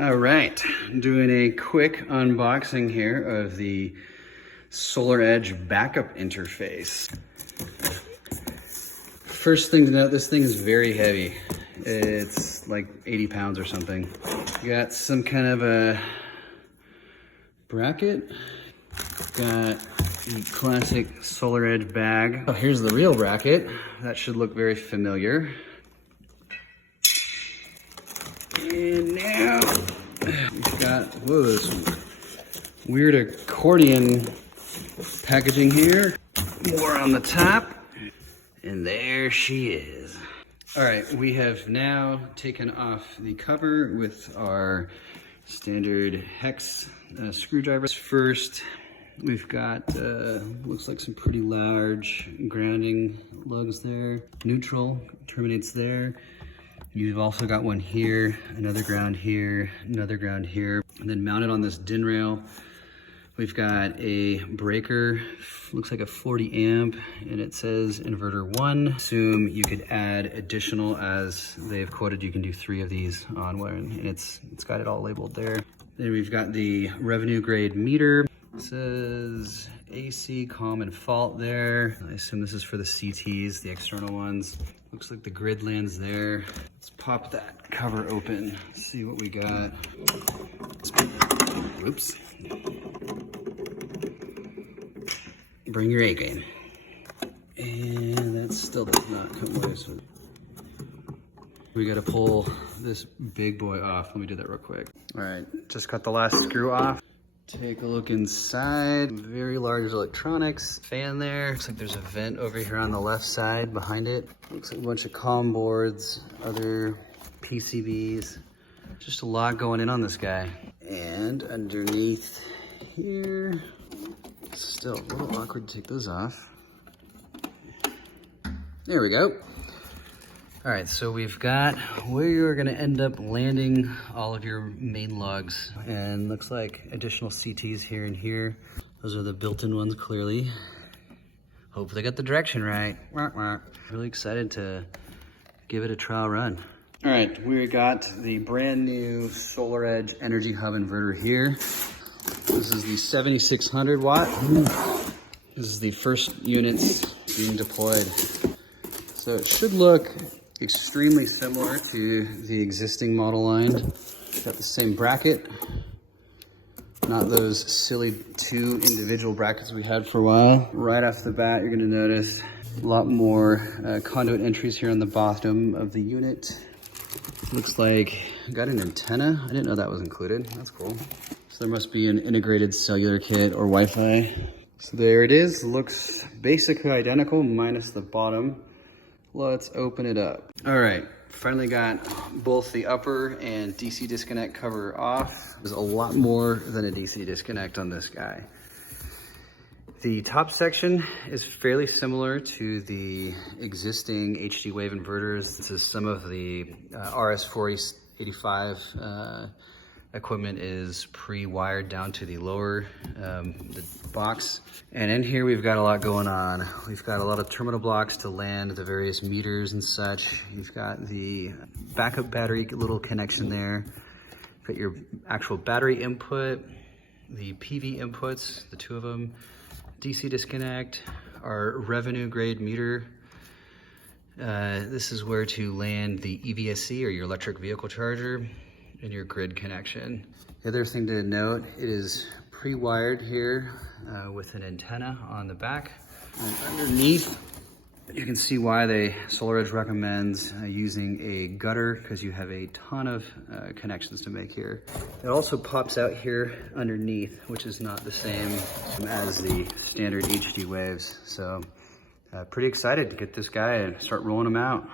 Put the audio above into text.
All right, doing a quick unboxing here of the Solaredge backup interface. First thing to note, this thing is very heavy. It's like 80 pounds or something. Got some kind of a bracket. Got the classic Solaredge bag. Oh, here's the real bracket. That should look very familiar. And now we've got, whoa, this weird accordion packaging here. More on the top. And there she is. All right, we have now taken off the cover with our standard hex screwdrivers. First, we've got, looks like some pretty large grounding lugs there. Neutral terminates there. You've also got one here, another ground here, another ground here. And then mounted on this DIN rail, we've got a breaker, looks like a 40 amp, and it says inverter 1. Assume you could add additional, as they've quoted, you can do 3 of these on one, and it's got it all labeled there. Then we've got the revenue grade meter. It says AC, COM, and fault there. I assume this is for the CTs, the external ones. Looks like the grid lands there. Let's pop that cover open, see what we got. Oops. Bring your A game. And that still does not come loose. We gotta pull this big boy off. Let me do that real quick. All right, just got the last screw off. Take a look inside. Very large electronics. Fan there. Looks like there's a vent over here on the left side behind it. Looks like a bunch of COM boards, other PCBs. Just a lot going in on this guy. And underneath here, still a little awkward to take those off. There we go. All right, so we've got where you're gonna end up landing all of your main lugs, and looks like additional CTs here and here. Those are the built-in ones, clearly. Hopefully got the direction right. Really excited to give it a trial run. All right, we got the brand new Solaredge Energy Hub inverter here. This is the 7600 watt. This is the first units being deployed. So it should look extremely similar to the existing model line. Got the same bracket, not those silly 2 individual brackets we had for a while. Right off the bat, you're gonna notice a lot more conduit entries here on the bottom of the unit. Looks like I got an antenna. I didn't know that was included. That's cool. So there must be an integrated cellular kit or Wi-Fi. So there it is. Looks basically identical minus the bottom. Let's open it up. All right, finally got both the upper and DC disconnect cover off. There's a lot more than a DC disconnect on this guy. The top section is fairly similar to the existing HD wave inverters. This is some of the RS-4085 equipment is pre-wired down to the lower the box. And in here we've got a lot going on. We've got a lot of terminal blocks to land the various meters and such. You've got the backup battery little connection there. You've got your actual battery input, the PV inputs, the 2 of them, DC disconnect, our revenue grade meter. This is where to land the EVSC, or your electric vehicle charger, and your grid connection. The other thing to note, it is pre-wired here with an antenna on the back. And underneath, you can see why Solaredge recommends using a gutter, because you have a ton of connections to make here. It also pops out here underneath, which is not the same as the standard HD waves. So pretty excited to get this guy and start rolling them out.